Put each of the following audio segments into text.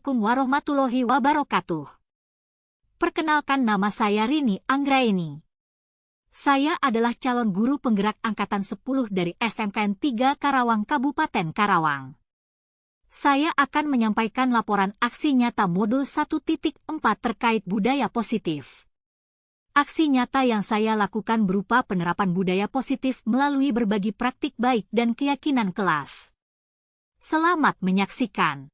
Assalamualaikum warahmatullahi wabarakatuh. Perkenalkan, nama saya Rini Anggraeni. Saya adalah calon guru penggerak Angkatan 10 dari SMKN 3 Karawang Kabupaten Karawang. Saya akan menyampaikan laporan aksi nyata modul 1.4 terkait budaya positif. Aksi nyata yang saya lakukan berupa penerapan budaya positif melalui berbagi praktik baik dan keyakinan kelas. Selamat menyaksikan.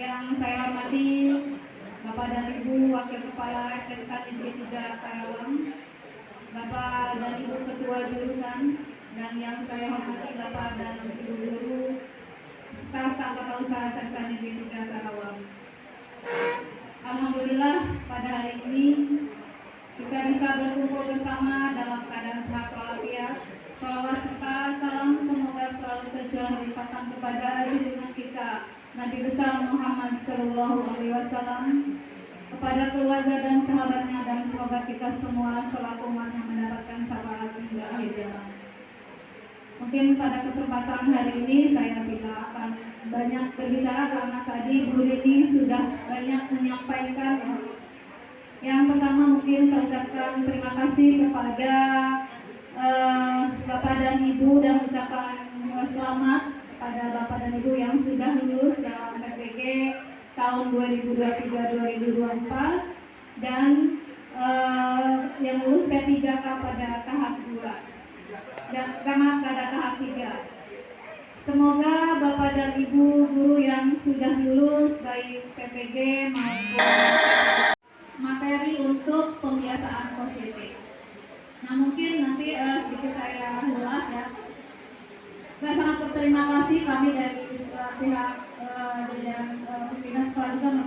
Yang saya hormati Bapak dan Ibu Wakil Kepala SMK Negeri 3 Karawang, Bapak dan Ibu Ketua Jurusan, dan yang saya hormati Bapak dan Ibu Guru Staf Angkatan Usaha SMK Negeri 3 Karawang. Alhamdulillah pada hari ini kita bisa berkumpul bersama dalam keadaan sehat walafiat. Salawat serta salam semoga selalu tercurah limpahkan kepada junjungan kita Nabi besar Muhammad Sallallahu Alaihi Wasallam, kepada keluarga dan sahabatnya, dan semoga kita semua selaku umat yang mendapatkan syafaat hingga akhir zaman. Mungkin pada kesempatan hari ini saya tidak akan banyak berbicara karena tadi Bu Rini sudah banyak menyampaikan. Yang pertama mungkin saya ucapkan terima kasih kepada Bapak dan Ibu dan ucapan selamat pada Bapak dan Ibu yang sudah lulus dalam PPG tahun 2023-2024 dan yang lulus P3K pada tahap 2 dan pada tahap 3. Semoga Bapak dan Ibu guru yang sudah lulus baik PPG maupun materi untuk pembiasaan positif. Nah mungkin nanti sedikit saya ulas ya. Saya sangat berterima kasih kami dari pihak jajaran pimpinan sekolah juga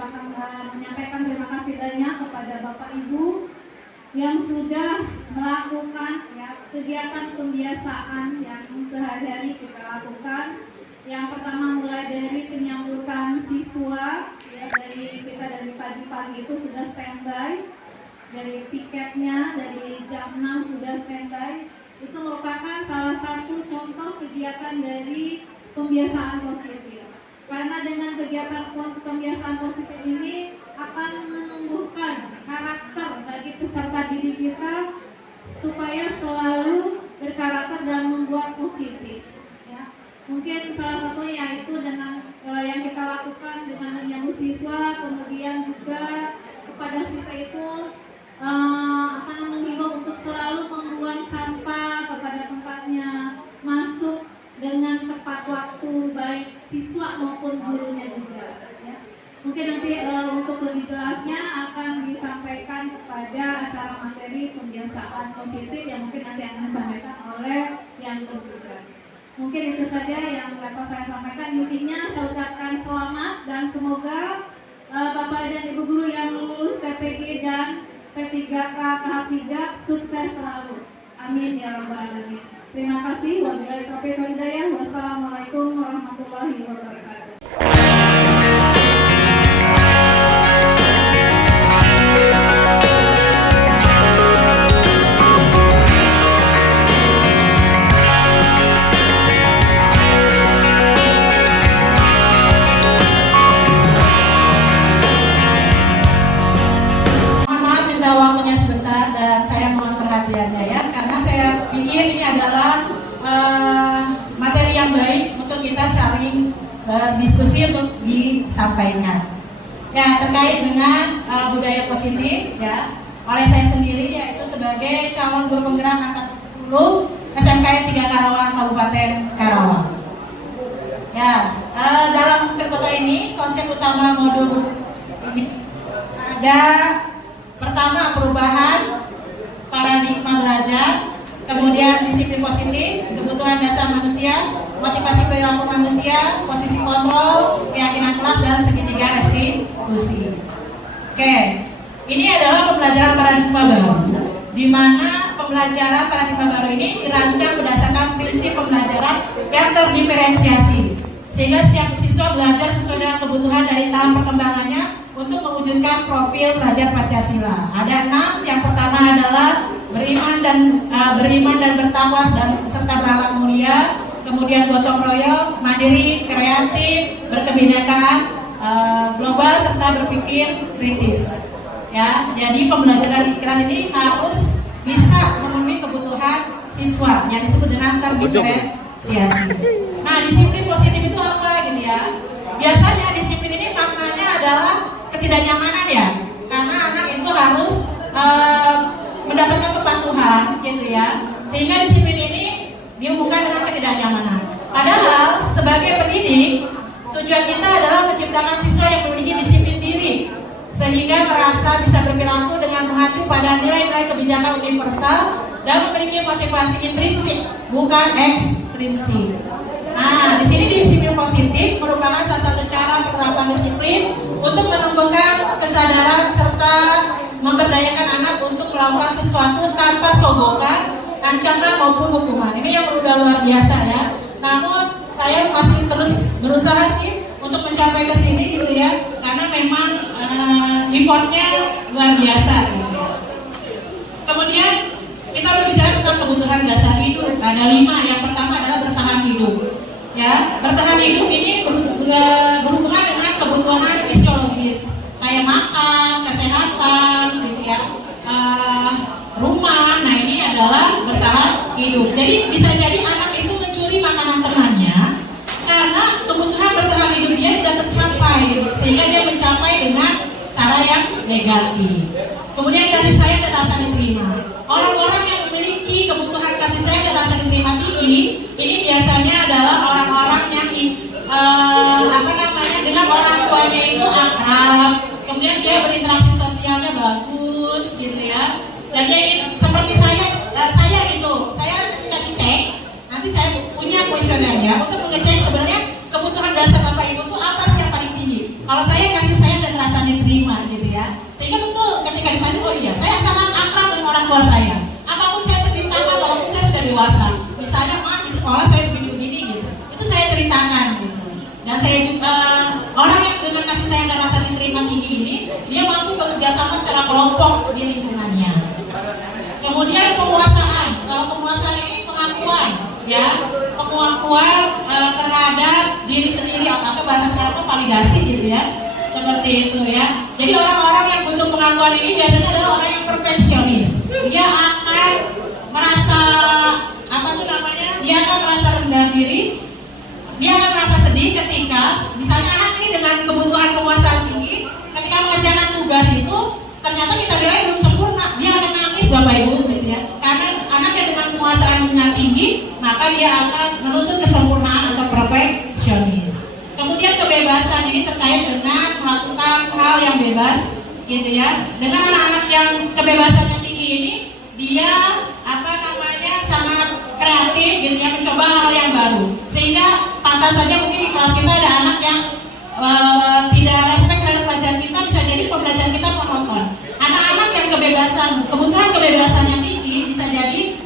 menyampaikan terima kasih banyak kepada Bapak Ibu yang sudah melakukan ya, kegiatan pembiasaan yang sehari-hari kita lakukan. Yang pertama mulai dari penyambutan siswa ya, dari pagi-pagi itu sudah standby, dari piketnya dari jam 6 sudah standby. Itu merupakan salah satu contoh kegiatan dari pembiasaan positif. Karena dengan kegiatan pembiasaan positif ini akan menumbuhkan karakter bagi peserta didik kita supaya selalu berkarakter dan membuat positif. Ya. Mungkin salah satunya yaitu dengan yang kita lakukan dengan menyambut siswa, kemudian juga kepada siswa itu menghimbau untuk selalu membuang sampah kepada tempatnya, masuk dengan tepat waktu, baik siswa maupun gurunya juga. Ya. Mungkin nanti untuk lebih jelasnya akan disampaikan kepada acara materi pembiasaan positif yang mungkin nanti akan disampaikan oleh yang bertugas. Mungkin itu saja yang dapat saya sampaikan. Intinya saya ucapkan selamat dan semoga Bapak dan Ibu guru yang lulus PPG dan P3K tahap 3 sukses selalu. Amin ya rabbal alamin. Terima kasih. Wabillahi taufiq wal hidayah. Wassalamualaikum warahmatullahi wabarakatuh. Waktunya sebentar dan saya mohon perhatiannya ya, karena saya pikir ini adalah materi yang baik untuk kita saling berdiskusi untuk disampaikan. Ya, terkait dengan budaya positif ya, oleh saya sendiri yaitu sebagai calon guru penggerak angkatan 10 SMKN 3 Karawang Kabupaten Karawang. Ya, dalam kota ini konsep utama modul ini ada pertama perubahan paradigma belajar, kemudian disiplin positif, kebutuhan dasar manusia, motivasi perilaku manusia, posisi kontrol, keyakinan kelas, dan segitiga restitusi. Oke, ini adalah pembelajaran paradigma baru, di mana pembelajaran paradigma baru ini dirancang berdasarkan prinsip pembelajaran yang terdiferensiasi, sehingga setiap siswa belajar sesuai dengan kebutuhan dari tahap perkembangannya untuk mewujudkan profil pelajar Pancasila. Ada 6. Yang pertama adalah beriman dan bertakwa dan serta berakhlak mulia, kemudian gotong royong, mandiri, kreatif, berkebinekaan, global serta berpikir kritis. Ya, jadi pembelajaran kelas ini harus bisa memenuhi kebutuhan siswa yang disebut dengan terdiferensiasi. Nah, disiplin positif itu apa gitu ya? Biasanya disiplin ini maknanya adalah ketidaknyamanan ya, karena anak itu harus mendapatkan kepatuhan gitu ya, sehingga disiplin ini dihubungkan dengan ketidaknyamanan. Padahal sebagai pendidik, tujuan kita adalah menciptakan siswa yang memiliki disiplin diri, sehingga merasa bisa berperilaku dengan mengacu pada nilai-nilai kebijakan universal dan memiliki motivasi intrinsik, bukan ekstrinsik. Nah, di sini disiplin positif merupakan salah satu cara penerapan disiplin untuk menumbuhkan kesadaran serta memberdayakan anak untuk melakukan sesuatu tanpa sogokan, ancaman maupun hukuman. Ini yang udah luar biasa ya. Namun saya masih terus berusaha sih untuk mencapai ke sini gitu ya, karena memang effortnya luar biasa gitu. Kemudian kita berbicara tentang kebutuhan dasar hidup. Ada 5. Yang pertama adalah bertahan hidup. Ya, bertahan hidup ini berhubungan dengan kebutuhan fisiologis kayak makan, kesehatan, gitu ya, rumah. Nah, ini adalah bertahan hidup. Jadi bisa jadi anak itu mencuri makanan temannya karena kebutuhan bertahan hidup dia tidak tercapai, sehingga dia mencapai dengan cara yang negatif. Kemudian kasih sayang dan rasa diterima. Orang-orang yang memiliki kebutuhan kasih sayang dan rasa diterima tinggi, ini biasanya adalah orang-orang yang dengan orang tuanya itu akrab, kemudian dia berinteraksi sosialnya bagus gitu ya, dan dia ingin seperti saya gitu. Saya ketika dicek, nanti saya punya kuesionernya untuk mengecek sebenarnya kebutuhan dasar Bapak Ibu itu apa sih yang paling tinggi. Kalau saya kasih sayang dan rasa diterima gitu ya, sehingga betul ketika ditanya, oh iya saya sangat akrab dengan orang tua saya, apapun saya ceritakan walaupun saya sudah dewasa. Misalnya di sekolah saya begini-begini gitu, itu saya ceritakan gitu. Dan saya juga orang yang dengan kasih sayang dan rasa diterima tinggi ini, dia mampu bekerja sama secara kelompok di lingkungannya. Kemudian penguasaan. Kalau penguasaan ini pengakuan, ya, pengakuan terhadap diri sendiri, atau bahasa sekarang validasi gitu ya, seperti itu ya. Jadi orang-orang yang butuh pengakuan ini biasanya adalah orang yang perfeksionis. Dia akan merasa dia akan merasa rendah diri, dia akan merasa sedih ketika misalnya anak ini dengan kebutuhan penguasaan tinggi, ketika mengerjakan tugas itu ternyata kita nilai belum sempurna, dia akan nangis maka dia akan menuntut kesempurnaan atau perfeksionis. Kemudian kebebasan ini terkait dengan melakukan hal yang bebas, gitu ya. Dengan anak-anak yang kebebasannya tinggi ini, dia sangat kreatif, gitu ya, mencoba hal yang baru. Sehingga pantas saja mungkin di kelas kita ada anak yang tidak respect terhadap pelajaran kita, bisa jadi pembelajaran kita monoton. Anak-anak yang kebutuhan kebebasannya tinggi, bisa jadi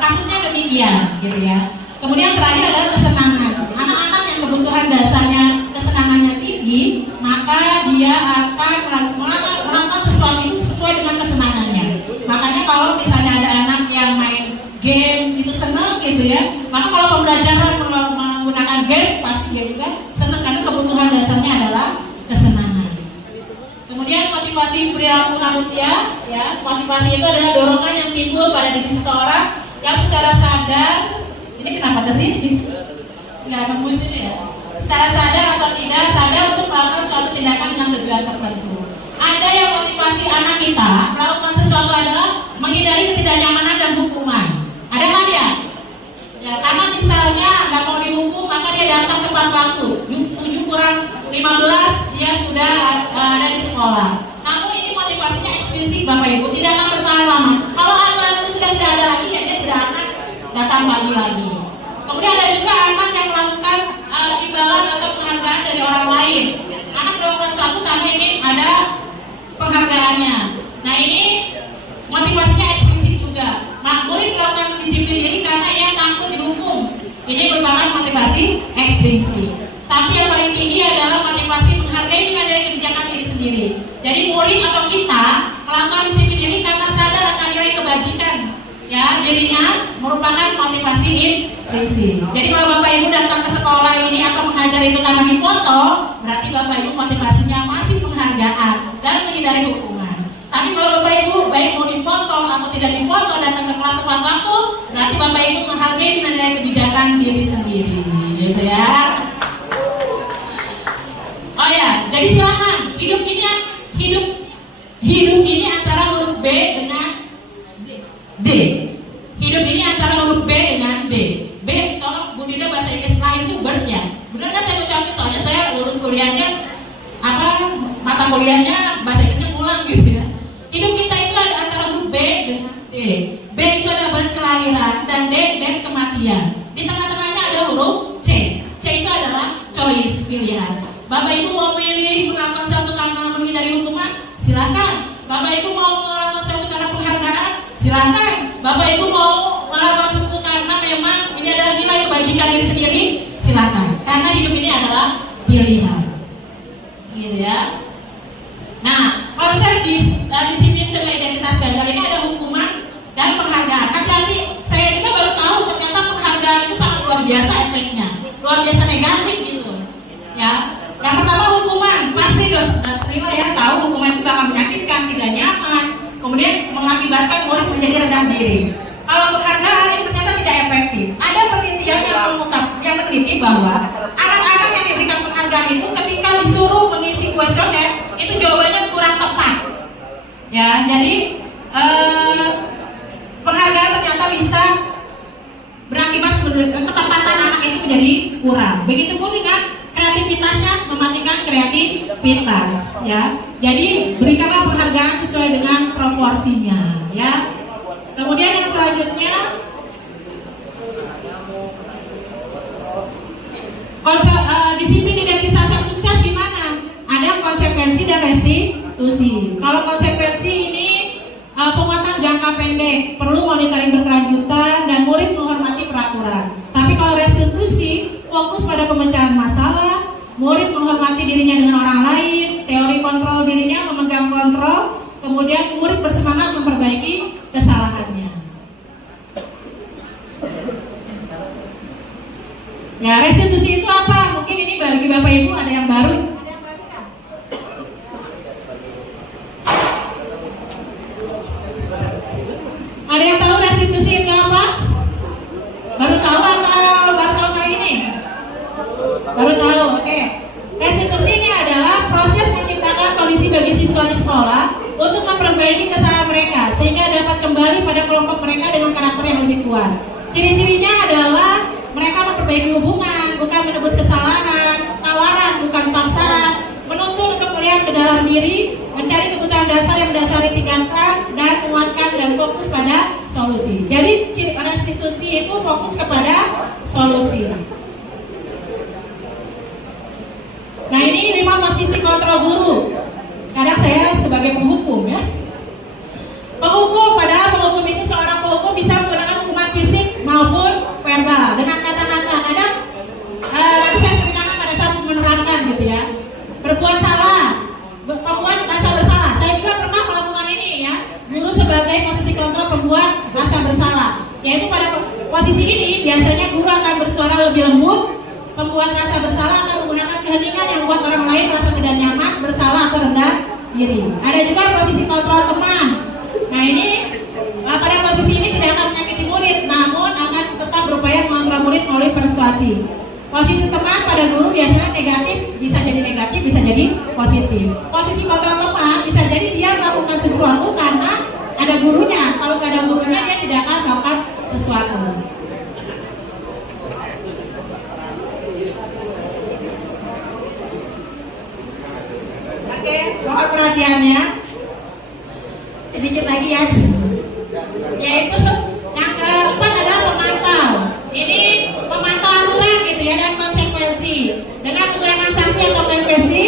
kasusnya demikian, gitu ya. Kemudian terakhir adalah kesenangan. Anak-anak yang kebutuhan dasarnya kesenangannya tinggi, maka dia akan melakukan sesuatu itu sesuai dengan kesenangannya. Makanya kalau misalnya ada anak yang main game itu senang, gitu ya, maka kalau pembelajaran menggunakan game pasti dia juga senang karena kebutuhan dasarnya adalah kesenangan. Kemudian motivasi perilaku manusia, ya, motivasi itu adalah dorongan yang timbul pada diri seseorang yang secara sadar, ini kenapa kesini? Nggak nembus ini ya? Secara sadar atau tidak sadar untuk melakukan suatu tindakan dengan tujuan tertentu. Ada yang motivasi anak kita melakukan sesuatu adalah menghindari ketidaknyamanan dan hukuman. Ada kan ya? Ya, karena misalnya nggak mau dihukum, maka dia datang tepat waktu. 7 kurang 15 dia sudah ada di sekolah. Namun ini motivasinya eksplisit Bapak Ibu, tidak akan bertahan lama. Kalau aturan itu sudah tidak ada lagi, ya dia tidak akan datang pagi lagi. Kemudian ada juga anak yang melakukan imbalan atau penghargaan dari orang lain. Anak melakukan sesuatu karena ini ada penghargaannya. Nah ini motivasinya eksplisit juga. Murid melakukan disiplin diri karena ia takut dihukum. Ini merupakan motivasi eksplisit. Tapi yang paling tinggi adalah motivasi menghargai nilai dari kebijakan diri sendiri. Jadi murid atau kita melakukan disiplin diri karena sadar akan nilai kebajikan, ya, dirinya merupakan motivasi eksplisit. Jadi kalau Bapak Ibu datang ke sekolah ini atau mengajar itu karena difoto, berarti Bapak Ibu motivasinya masih penghargaan dan menghindari hukuman. Tapi kalau Bapak Ibu baik mau difoto atau tidak difoto, datang ke kelas tepat waktu, berarti Bapak Ibu menghargai nilai kebijakan diri sendiri, gitu ya. Oh ya, jadi silakan hidup ini antara huruf B dengan D. Hidup ini antara huruf B dengan D. B, tolong Bu Dida bahasa Inggris lahir itu birth ya. Benar kan saya ucapin, soalnya saya lulus kuliahnya mata kuliahnya bahasa Inggrisnya pulang gitu ya. Hidup kita itu ada antara huruf B dengan D. B itu ada birth kelahiran dan D kematian. Di tengah-tengahnya ada huruf C. C itu adalah choice, pilihan. Bapak Ibu mau milih melakukan sesuatu karena menghindari hukuman? Silakan. Bapak Ibu mau melakukan sesuatu karena penghargaan? Silakan. Bapak Ibu mau melakukan sesuatu karena memang ini adalah nilai kebajikan diri sendiri? Silakan. Karena hidup ini adalah pilihan. Gitu ya. Nah, konsep disiplin dengan identitas gagal ini ada hukuman dan penghargaan. Hati-hati, saya juga baru tahu ternyata penghargaan itu sangat luar biasa efeknya. Luar biasa negatif gitu. Ya. Yang pertama hukuman, pasti Dostrila ya tahu hukuman itu bakal menyakitkan, tidak nyaman, kemudian mengakibatkan murid menjadi rendah diri. Kalau penghargaan ini ternyata tidak efektif. Ada penelitian yang meneliti bahwa anak-anak yang diberikan penghargaan itu ketika disuruh mengisi kuesioner itu jawabannya kurang tepat. Ya, jadi penghargaan ternyata bisa berakibat ketepatan anak itu menjadi kurang. Begitupun dengan kreativitasnya, mematikan kreativitas, ya. Jadi berikanlah penghargaan sesuai dengan proporsinya, ya. Kemudian yang selanjutnya disiplin identitas yang sukses gimana? Ada konsekuensi dan restitusi. Kalau konsekuensi ini penguatan jangka pendek, perlu monitoring berkelanjutan dan murid menghormati peraturan. Tapi kalau restitusi fokus pada pemecahan masalah, murid menghormati dirinya dengan orang lain, teori kontrol dirinya, memegang kontrol, kemudian murid bersemangat memperbaiki kesalahannya. Ya, restitusi itu apa? Mungkin ini bagi Bapak Ibu ada yang baru. Ada yang tahu restitusi itu apa? Baru tahu atau baru tahu kali ini? Baru tahu, oke. Restitusi ini adalah proses menciptakan kondisi bagi siswa di sekolah untuk memperbaiki kesalahan mereka sehingga dapat kembali pada kelompok mereka dengan karakter yang lebih kuat. Ciri-cirinya adalah memperbaiki hubungan, bukan menyebut kesalahan, tawaran, bukan paksaan, menuntut untuk melihat ke dalam diri, mencari kebutuhan dasar yang mendasari tingkatan, dan menguatkan dan fokus pada solusi. Jadi restitusi itu fokus kepada solusi. Nah, ini 5 posisi kontrol guru. Kadang saya sebagai penghukum ya. Penghukum, padahal penghukum itu seorang penghukum bisa menggunakan hukuman fisik maupun verbal dengan kata-kata. Kadang nanti saya ceritakan pada saat menerangkan gitu ya. Berbuat salah, pembuat rasa bersalah. Saya juga pernah melakukan ini ya. Guru sebagai posisi kontrol pembuat rasa bersalah. Yaitu pada posisi ini biasanya guru akan bersuara lebih lembut. Pembuat rasa bersalah akan menggunakan keheningan yang membuat orang lain merasa tidak nyaman, bersalah atau rendah diri. Ada juga posisi kontrol teman. Nah, ini pada posisi ini tidak akan menyakiti murid, namun akan tetap berupaya mengontrol murid melalui persuasi. Posisi teman pada guru biasanya negatif, bisa jadi negatif, bisa jadi positif. Posisi kontrol teman bisa jadi dia melakukan sesuatu karena ada gurunya. Kalau tidak ada gurunya, dia tidak akan melakukan sesuatu. Oke, mohon perhatiannya. Sedikit lagi ya. Yaitu yang keempat adalah pemantau. Ini pemantau aturan gitu ya, dan konsekuensi. Dengan menggunakan sanksi atau konsekuensi,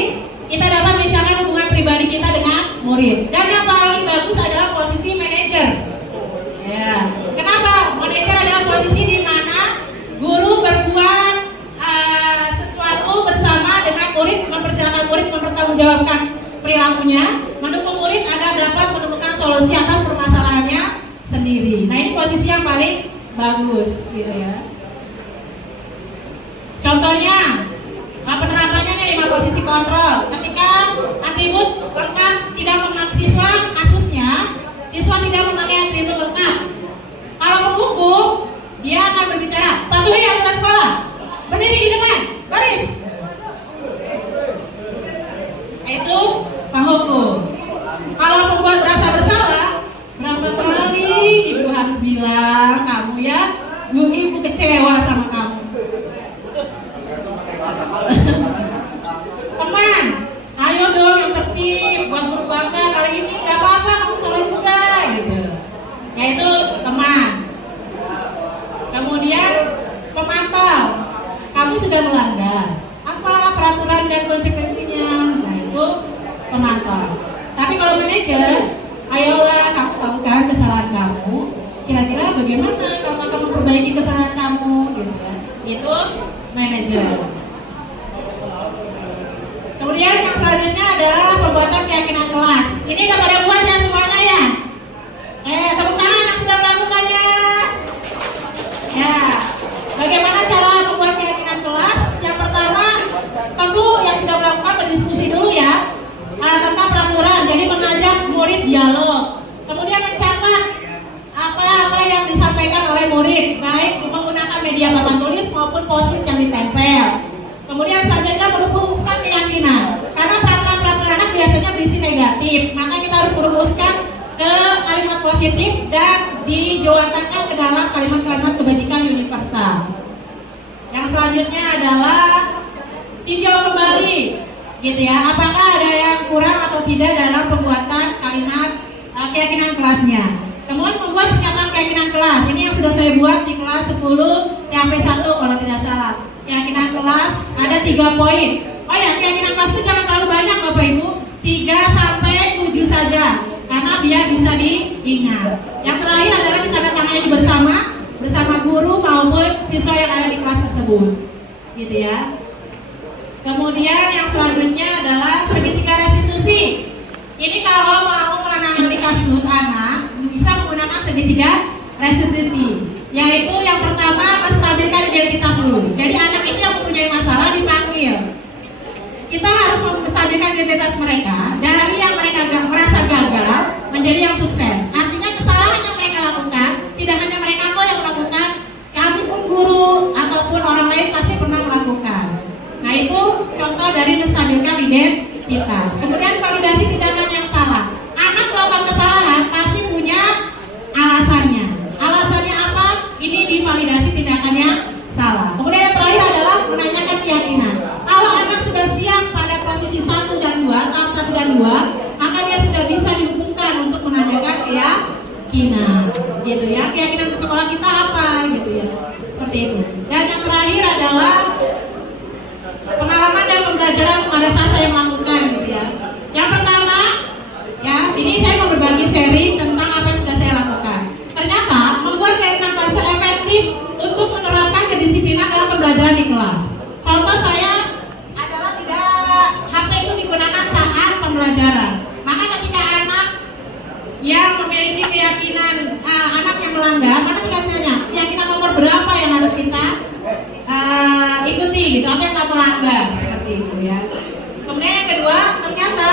kita dapat misalkan hubungan pribadi kita dengan murid. Dan yang paling bagus adalah posisi manajer. Ya. Kenapa? Manajer adalah posisi di mana guru berbuat sesuatu bersama dengan murid, mempersilakan murid mempertanggungjawabkan perilakunya, mendukung murid agar dapat menemukan solusi atas permasalahannya sendiri. Nah, ini posisi yang paling bagus gitu ya. Contohnya, penerapannya nih 5 posisi kontrol. Ketika atribut lengkap tidak memakai siswa, kasusnya siswa tidak memakai atribut lengkap. Kalau penghukum, dia akan berbicara, patuhi aturan sekolah, berdiri di depan, baris. Itu penghukum. Kalau pembuat rasa bersalah, berapa kali ibu harus bilang kamu ya, ibu kecewa sama kamu. Teman, ayo dong yang tertib, buat guru bangga kali ini. Gak apa-apa, kamu salah juga gitu. Yaitu teman. Kemudian pemantau, kamu sudah melanggar. Apa peraturan dan konsekuensinya? Nah, itu pemantau. Tapi kalau manajer, ayolah kamu lakukan kesalahan kamu. Kira-kira bagaimana kamu akan memperbaiki kesalahan kamu, gitu ya? Itu manajer. Kemudian yang selanjutnya adalah pembuatan keyakinan kelas. Ini udah pada buat ya semuanya ya? Tepuk tangan yang sudah melakukannya. Ya, bagaimana cara membuat keyakinan kelas? Yang pertama, tentu yang sudah melakukan berdiskusi dulu ya tentang peraturan. Jadi mengajak murid dialog. Kemudian mencatat apa yang disampaikan oleh murid, baik menggunakan media papan tulis maupun post-it yang ditempel. Kemudian selanjutnya merumuskan keyakinan. Karena peraturan-peraturan anak biasanya berisi negatif, maka kita harus merumuskan ke kalimat positif dan dijawantahkan ke dalam kalimat-kalimat kebajikan universal. Yang selanjutnya adalah tinjau kembali, gitu ya. Apakah ada yang kurang atau tidak dalam pembuatan kalimat keyakinan kelasnya. Kemudian membuat pernyataan keyakinan kelas. Ini yang sudah saya buat di kelas 10 TAP1 kalau tidak salah. Keyakinan kelas ada 3 poin. Oh ya, keyakinan kelas itu jangan terlalu banyak Bapak Ibu. 3 sampai 7 saja. Karena biar bisa diingat. Yang terakhir adalah ditandatangani bersama guru maupun siswa yang ada di kelas tersebut. Gitu ya. Kemudian yang selanjutnya adalah segitiga restitusi. Ini kalau mau menangani kasus anak bisa menggunakan segitiga restitusi. Yaitu yang pertama menstabilkan identitas dulu. Jadi anak itu yang mempunyai masalah dipanggil. Kita harus menstabilkan identitas mereka dari yang mereka merasa gagal menjadi yang sukses. Artinya kesalahan yang mereka lakukan tidak hanya mereka kok yang melakukan, kami pun guru ataupun orang lain pasti pernah melakukan. Nah, itu contoh dari menstabilkan identitas. Kemudian validasi tindakan yang salah. Anak melakukan kesalahan pasti punya alasannya. Alasannya apa? Ini divalidasi tindakannya salah. Kemudian yang keyakinan. Kalau anak sudah siap pada posisi 1 dan 2, tahap 1 dan 2, maka dia sudah bisa dihubungkan untuk menanyakan keyakinan, gitu ya. Keyakinan sekolah kita apa, gitu ya. Seperti itu. Dan yang terakhir adalah pengalaman dan pembelajaran pada saat saya melakukan, gitu ya. Yang pertama, ya, ini saya mau berbagi sharing tentang apa yang sudah saya lakukan. Ternyata membuat keyakinan kelas itu efektif untuk menerapkan kedisiplinan dalam pembelajaran di kelas. Contoh saya adalah tidak HP itu digunakan saat pembelajaran. Maka ketika anak yang memiliki keyakinan anak yang melanggar, maka kita tanya keyakinan nomor berapa yang harus kita ikuti, gitu, atau yang tak melanggar, seperti itu ya. Kemudian yang kedua, ternyata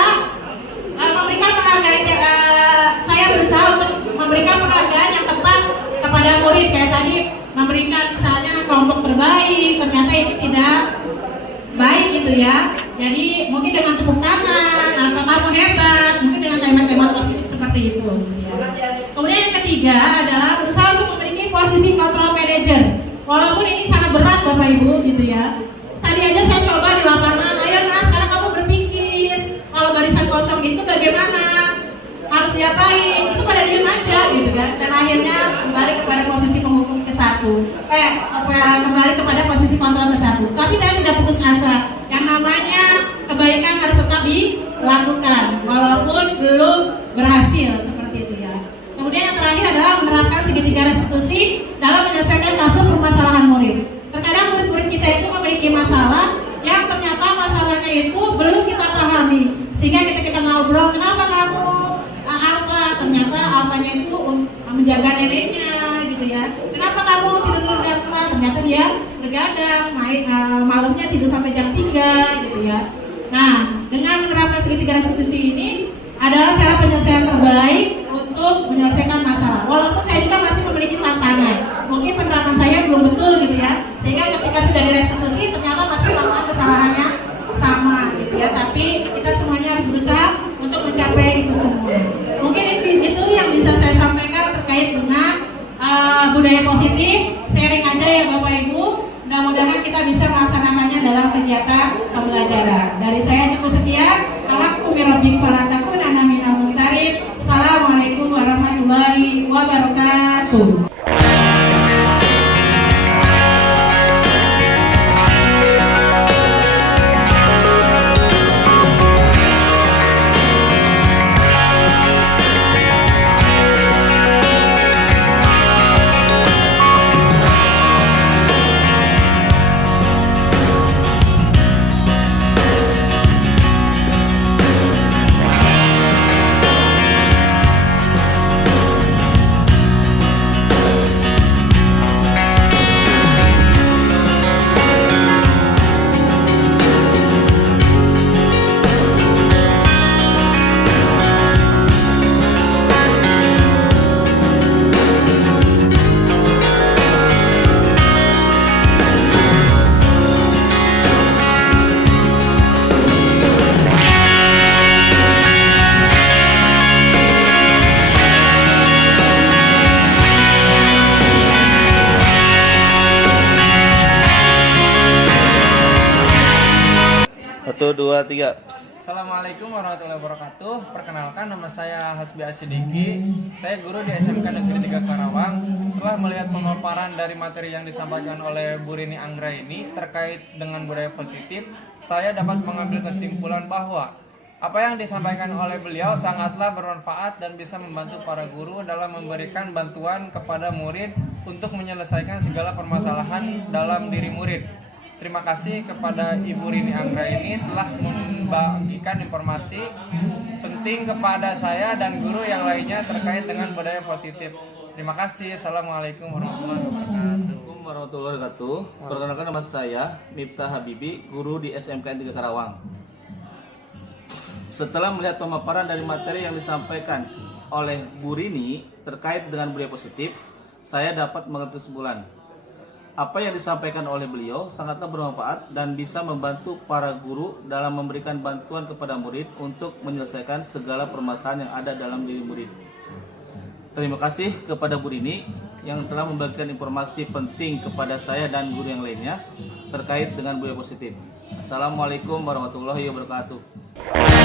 memberikan penghargaan, saya berusaha untuk memberikan penghargaan yang tepat kepada murid. Kayak tadi memberikan misalnya kelompok terbaik, ternyata itu tidak baik, gitu ya. Jadi mungkin dengan tepuk tangan atau kamu hebat, mungkin dengan tema-tema positif seperti itu, gitu ya. Kemudian yang ketiga adalah berusaha untuk memiliki posisi control manager. Walaupun ini sangat berat Bapak Ibu, gitu ya. Tadi aja saya coba di lapangan, ayo Mas, sekarang kamu berpikir kalau barisan kosong itu bagaimana, harus diapain, itu pada diem aja, gitu kan. Dan akhirnya kembali kepada posisi penghukum ke-1, kembali kepada posisi kontrol ke-1. Tapi saya tidak putus asa, yang namanya kebaikan harus tetap dilakukan walaupun belum berhasil, seperti itu ya. Kemudian yang terakhir adalah menerapkan segitiga restitusi dalam menyelesaikan kasus permasalahan murid. Terkadang murid-murid kita itu memiliki masalah yang ternyata masalahnya itu belum kita pahami, sehingga kita ngobrol, kenapa kamu alfa, ternyata alfanya itu menjaga neneknya, gitu ya. Kenapa kamu tidur gantla, ternyata dia begadang, malamnya tidur sampai jam 3, gitu ya. Nah, dengan menerapkan segitiga restitusi ini adalah cara penyelesaian terbaik untuk menyelesaikan masalah. Walaupun saya juga masih memiliki tantangan, mungkin penerapan saya belum betul, gitu ya. Sehingga ketika sudah direstitusi ternyata masih melakukan kesalahannya sama, gitu ya. Tapi kita semuanya harus berusaha untuk mencapai itu semua. Mungkin itu yang bisa saya sampaikan terkait dengan budaya positif. Sharing aja ya Bapak Ibu. Mudah-mudahan kita bisa melaksanakannya dalam kegiatan pembelajaran. Dari saya cukup sekian. Assalamualaikum warahmatullahi wabarakatuh. Satu, dua, tiga. Assalamualaikum warahmatullahi wabarakatuh. Perkenalkan, nama saya Hasbi Asidiki. Saya guru di SMK Negeri 3 Karawang. Setelah melihat pemaparan dari materi yang disampaikan oleh Bu Rini Anggraini terkait dengan budaya positif, saya dapat mengambil kesimpulan bahwa apa yang disampaikan oleh beliau sangatlah bermanfaat dan bisa membantu para guru dalam memberikan bantuan kepada murid untuk menyelesaikan segala permasalahan dalam diri murid. Terima kasih kepada Ibu Rini Anggraini telah membagikan informasi penting kepada saya dan guru yang lainnya terkait dengan budaya positif. Terima kasih. Assalamualaikum warahmatullahi wabarakatuh. Perkenalkan, nama saya Miftah Habibi, guru di SMK 3 Karawang. Setelah melihat pemaparan dari materi yang disampaikan oleh Bu Rini terkait dengan budaya positif, saya dapat mengambil kesimpulan. Apa yang disampaikan oleh beliau sangatlah bermanfaat dan bisa membantu para guru dalam memberikan bantuan kepada murid untuk menyelesaikan segala permasalahan yang ada dalam diri murid. Terima kasih kepada Bu Rini yang telah membagikan informasi penting kepada saya dan guru yang lainnya terkait dengan budaya positif. Assalamualaikum warahmatullahi wabarakatuh.